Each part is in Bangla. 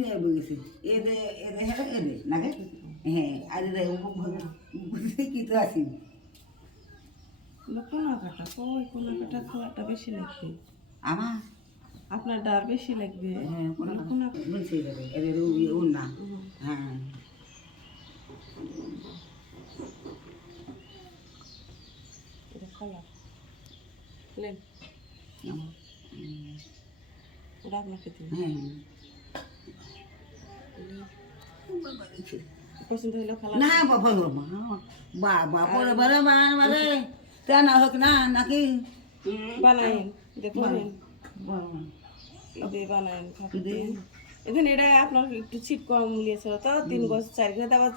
মিলে গেছে এদে এদে হেলে এদে নাকি হ্যাঁ আর এদে কি তো আসি কোনা কাটা কই কোনা কাটা খাওয়াটা বেশি লাগবে আমার আপনার ডার বেশি লাগবে হ্যাঁ কোনা বলছি এদের ও না হ্যাঁ এটা খালা লেন ওটা আপনাকে দিন হ্যাঁ পছন্দ হইলো খালা না বাবা বাবা পরে বারে বারে তা না হোক না নাকি বানাইন দেখুন ঈদে বানাইন খাতে দিন এখন এটা আপনার একটু ছিট কম লিয়েছিল তো 3 গজ 4 গজ আবার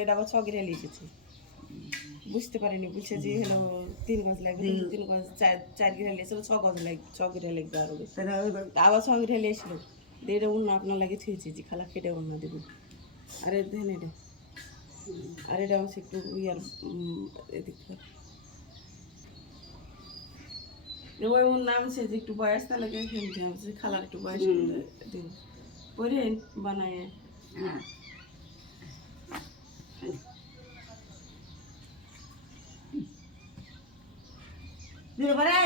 এটা আবার 6 গিরা লিয়েছে বুঝতে পারিনি বলছে যে হলো 3 গজ লাগবে 3 গজ 4 গিরা লিয়েছিল 6 গজ লাগবে 6 গিরা লাগবে আরো বেশি আবার 6 গিরা লিয়েছিল এটা অন্য আপনার লাগে থুয়েছি যে খালা কেটে অন্য দেবো আর দেখেন এটা আর এটা হচ্ছে একটু ইয়ার এদিক ওই ওর নাম সে যে একটু বয়স তাহলে খেলতে হবে খালার একটু বয়স দিন পরে বানায় হ্যাঁ দিয়ে বারে